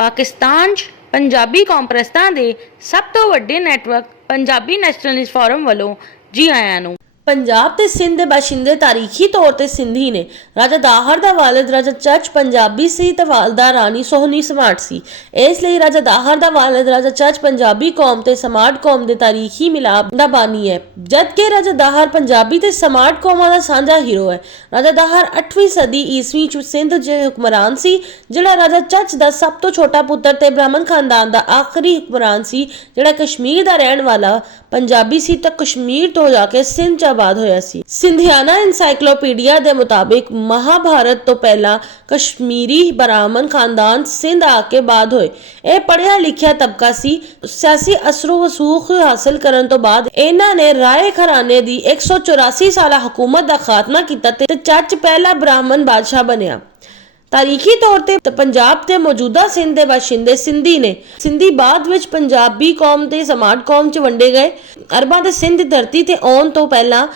पाकिस्तान 'ਚ पंजाबी कॉन्फ्रेंसां ਦੇ सब तो ਵੱਡੇ ਨੈਟਵਰਕ पंजाबी नैशनलिस्ट फोरम ਵੱਲੋਂ जी आयां ਨੂੰ। ਪੰਜਾਬ ਤੇ ਸਿੰਧ ਦੇ ਬਾਸ਼ਿੰਦੇ ਤਾਰੀਖੀ ਤੌਰ ਤੇ ਸਿੰਧੀ ਨੇ। ਰਾਜਾ ਦਾਹਰ ਦਾ ਵਾਲਿਦ ਰਾਜਾ ਚੱਚ ਪੰਜਾਬੀ ਸੀ ਤੇ ਵਾਲਦਾ ਰਾਣੀ ਸੋਹਣੀ ਸਮਾਟ ਸੀ। ਇਸ ਲਈ ਰਾਜਾ ਦਾਹਰ ਦਾ ਵਾਲਿਦ ਰਾਜਾ ਚੱਚ ਪੰਜਾਬੀ ਕੌਮ ਤੇ ਸਮਾਟ ਕੌਮ ਦੇ ਤਾਰੀਖੀ ਮਿਲਾਪ ਦਾ ਬਾਨੀ ਹੈ, ਜਦਕਿ ਰਾਜਾ ਦਾਹਰ ਪੰਜਾਬੀ ਤੇ ਸਮਾਟ ਕੌਮਾਂ ਦਾ ਸਾਂਝਾ ਹੀਰੋ ਹੈ। ਰਾਜਾ ਦਾਹਰ 8ਵੀਂ ਸਦੀ ਈਸਵੀ ਚ ਸਿੰਧ ਦੇ ਹੁਕਮਰਾਨ ਸੀ, ਜਿਹੜਾ ਰਾਜਾ ਚੱਚ ਦਾ ਸਭ ਤੋਂ ਛੋਟਾ ਪੁੱਤਰ ਤੇ ਬ੍ਰਾਹਮਣ ਖਾਨਦਾਨ ਦਾ ਆਖਰੀ ਹੁਕਮਰਾਨ ਸੀ, ਜਿਹੜਾ ਕਸ਼ਮੀਰ ਦਾ ਰਹਿਣ ਵਾਲਾ ਪੰਜਾਬੀ ਸੀ ਤੇ ਕਸ਼ਮੀਰ ਤੋਂ ਜਾ ਕੇ ਸਿੰਧ ਚ ਆਬਾਦ ਹੋਇਆ ਸੀ। ਸਿੰਧਿਆਨਾ ਇਨਸਾਈਕਲੋਪੀਡੀਆ ਦੇ ਮੁਤਾबिक ਮਹਾਭਾਰਤ ਤੋਂ ਪਹਿਲਾਂ ਕਸ਼ਮੀਰੀ ਬ੍ਰਾਹਮਣ ਖਾਨਦਾਨ ਸਿੰਧ ਆ ਕੇ ਬਾਦ ਹੋਏ। ਇਹ ਪੜ੍ਹਿਆ ਲਿਖਿਆ ਤਬਕਾ ਸੀ। ਸਿਆਸੀ ਅਸਰੋ ਵਸੂਖ ਹਾਸਲ ਕਰਨ ਤੋਂ ਬਾਅਦ ਇਹਨਾਂ ਨੇ ਰਾਏ ਘਰਾਣੇ ਦੀ 184 ਸਾਲਾ ਹਕੂਮਤ ਦਾ ਖਾਤਮਾ ਕੀਤਾ ਤੇ ਚੱਚ ਪਹਿਲਾ ਬ੍ਰਾਹਮਣ ਬਾਦਸ਼ਾਹ ਬਣਿਆ। ਤਾਰੀਖੀ ਤੌਰ ਤੇ ਪੰਜਾਬ ਤੇ ਮੌਜੂਦਾ ਸਿੰਧ ਦੇ ਬਾਸ਼ਿੰਦੇ ਸਿੰਧੀ ਨੇ। ਸਿੰਧੀ ਬਾਅਦ ਵਿੱਚ ਪੰਜਾਬੀ ਕੌਮ ਤੇ ਸਮਾਟ ਕੌਮ ਚ ਵੰਡੇ ਗਏ। ਅਰਬਾਂ ਤੇ ਸਿੰਧ ਦੀ ਧਰਤੀ ਤੇ ਆਉਣ ਤੋਂ ਪਹਿਲਾਂ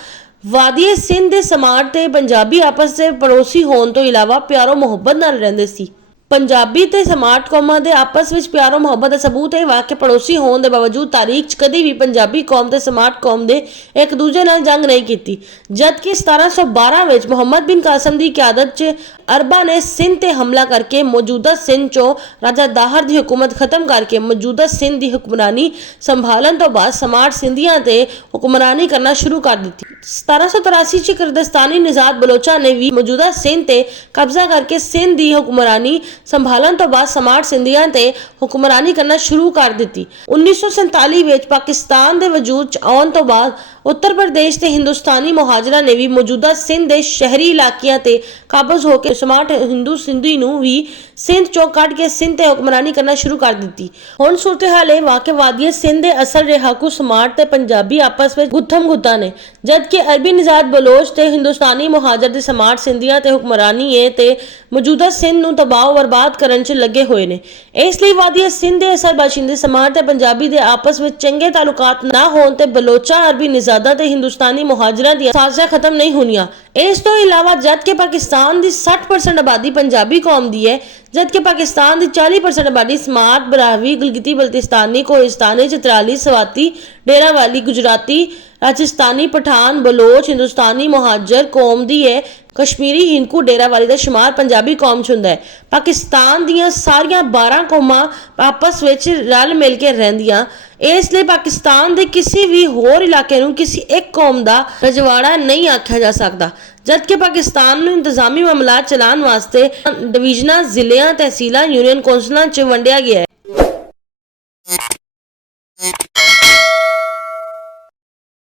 ਵਾਦੀਏ ਸਿੰਧ ਦੇ ਸਮਾਟ ਤੇ ਪੰਜਾਬੀ ਆਪਸ ਦੇ ਪੜੋਸੀ ਹੋਣ ਤੋਂ ਇਲਾਵਾ ਪਿਆਰੋ ਮੁਹੱਬਤ ਨਾਲ ਰਹਿੰਦੇ ਸੀ। ਪੰਜਾਬੀ ਤੇ ਸਮਾਟ ਕੌਮਾਂ ਦੇ ਆਪਸ ਵਿੱਚ ਪਿਆਰੋ ਮੁਹੱਬਤ ਦਾ ਸਬੂਤ ਹੈ ਕਿ ਪੜੋਸੀ ਹੋਣ ਦੇ ਬਾਵਜੂਦ ਤਾਰੀਖ 'ਚ ਕਦੀ ਵੀ ਪੰਜਾਬੀ ਕੌਮ ਤੇ ਸਮਾਟ ਕੌਮ ਦੇ ਇੱਕ ਦੂਜੇ ਨਾਲ ਜੰਗ ਨਹੀਂ ਕੀਤੀ, ਜਦਕਿ 1712 ਵਿੱਚ ਮੁਹੰਮਦ ਬਿਨ ਕਾਸਮ ਦੀ ਕਿਆਦਤ 'ਚ ਅਰਬਾਂ ਨੇ ਸਿੰਧ ਤੇ ਹਮਲਾ ਕਰਕੇ ਮੌਜੂਦਾ ਸਿੰਧ 'ਚੋਂ ਰਾਜਾ ਦਾਹਰ ਦੀ ਹੁਕੂਮਤ ਖਤਮ ਕਰਕੇ ਮੌਜੂਦਾ ਸਿੰਧ ਦੀ ਹੁਕਮਰਾਨੀ ਸੰਭਾਲਣ ਤੋਂ ਬਾਅਦ ਸਮਾਟ ਸਿੰਧੀਆਂ ਤੇ ਹੁਕਮਰਾਨੀ ਕਰਨਾ ਸ਼ੁਰੂ ਕਰ ਦਿੱਤੀ। 1783 ਚ ਕੁਰਦਿਸਤਾਨੀ ਨਿਜ਼ਾਦ ਬਲੋਚਾਂ ਨੇ ਵੀ ਮੌਜੂਦਾ ਸਿੰਧ ਤੇ ਕਬਜ਼ਾ ਕਰਕੇ ਸਿੰਧ ਦੀ ਹੁਕਮਰਾਨੀ ਸੰਭਾਲਣ ਤੋਂ ਬਾਅਦ ਸਮਾਟ ਸਿੰਧੀਆਂ ਤੇ ਹੁਕਮਰਾਨੀ ਕਰਨਾ ਸ਼ੁਰੂ ਕਰ ਦਿੱਤੀ। 1947 ਵਿੱਚ ਪਾਕਿਸਤਾਨ ਦੇ ਵਜੂਦ ਚ ਆਉਣ ਤੋਂ ਬਾਅਦ ਉੱਤਰ ਪ੍ਰਦੇਸ਼ ਤੇ ਹਿੰਦੁਸਤਾਨੀ ਮੁਹਾਜਰਾਂ ਨੇ ਵੀ ਮੌਜੂਦਾ ਸਿੰਧ ਦੇ ਸ਼ਹਿਰੀ ਇਲਾਕਿਆਂ ਤੇ ਕਾਬਜ਼ ਹੋ ਕੇ ਸਮਾਟ ਹਿੰਦੂ ਸਿੰਧੀ ਨੂੰ ਵੀ ਸਿੰਧ ਚੋਂ ਕੱਢ ਕੇ ਸਿੰਧ ਤੇ ਹੁਕਮਰਾਨੀ ਕਰਨਾ ਸ਼ੁਰੂ ਕਰ ਦਿੱਤੀ। ਹੁਣ ਸੂਰਤ-ਏ-ਹਾਲ ਇਹ ਵਾ ਕਿ ਵਾਦੀਏ ਸਿੰਧ ਦੇ ਅਸਲ ਰਿਹਾਕੂ ਸਮਾਟ ਤੇ ਪੰਜਾਬੀ ਆਪਸ ਵਿੱਚ ਗੁੱਥਮ ਗੁੱਤਾ ਨੇ, ਜਦਕਿ ਅਰਬੀ ਨਿਜ਼ਾਦ ਬਲੋਚ ਤੇ ਹਿੰਦੁਸਤਾਨੀ ਮੁਹਾਜਰ ਦੇ ਸਮਾਟ ਸਿੰਧੀਆਂ ਤੇ ਹੁਕਮਰਾਨੀ ਹੈ ਤੇ ਮੌਜੂਦਾ ਸਿੰਧ ਨੂੰ ਤਬਾਹ ਬਰਬਾਦ ਕਰਨ 'ਚ ਲੱਗੇ ਹੋਏ ਨੇ। ਇਸ ਲਈ ਵਾਦੀਏ ਸਿੰਧ ਦੇ ਅਸਲ ਬਾਸ਼ਿੰਦੇ ਸਮਾਟ ਤੇ ਪੰਜਾਬੀ ਦੇ ਆਪਸ ਵਿੱਚ ਚੰਗੇ ਤਾਲੁਕਾਤ ਨਾ ਹੋਣ ਤੇ ਬਲੋਚਾਂ ਅਰਬੀ ਨਿਜ਼ਾਦਾਂ ਤੇ ਹਿੰਦੁਸਤਾਨੀ ਮੁਹਾਜਰਾਂ ਦੀਆਂ ਸਾਜ਼ਿਸ਼ਾਂ ਖਤਮ ਨਹੀਂ ਹੋਣੀਆਂ। ਇਸ ਤੋਂ ਇਲਾਵਾ ਜਦਕਿ ਪਾਕਿਸਤਾਨ ਦੀ 60% ਆਬਾਦੀ ਪੰਜਾਬੀ ਕੌਮ ਦੀ ਹੈ, जबकि पाकिस्तान की 40% आबादी स्मार्ट, बरावी, गिलगिती बल्तिस्तानी, कोहिस्तानी, चित्राली, स्वाती, डेरावाली, गुजराती, राजस्थानी, पठान, बलोच, हिंदुस्तानी मुहाजर कौम दी है। कश्मीरी, हिंदू, डेरावाली का शुमार पंजाबी कौम च हुंदा है। पाकिस्तान दियां सारियां 12 कौमां आपस विच रल मिल के रहंदियां। इस लिए पाकिस्तान के किसी भी होर इलाके नूं किसी एक कौम का रजवाड़ा नहीं आख्या जा सकता, जबकि पाकिस्तान नूं इंतजामी मामलात चलाउण वास्ते डिवीजनां, जिलियां, तहसीलां, यूनियन कौंसलां च वंडिया गया है।